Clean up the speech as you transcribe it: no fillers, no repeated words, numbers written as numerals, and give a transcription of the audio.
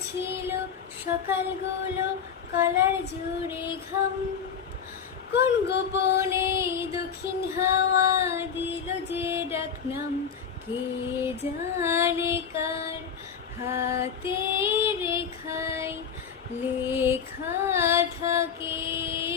ছিল সকালগুলো কলার জুড়ে ঘাম। কোন গোপনে দক্ষিণ হাওয়া দিল যে ডাকনাম, কে জানে কার হাতে রেখায় লেখা থাকে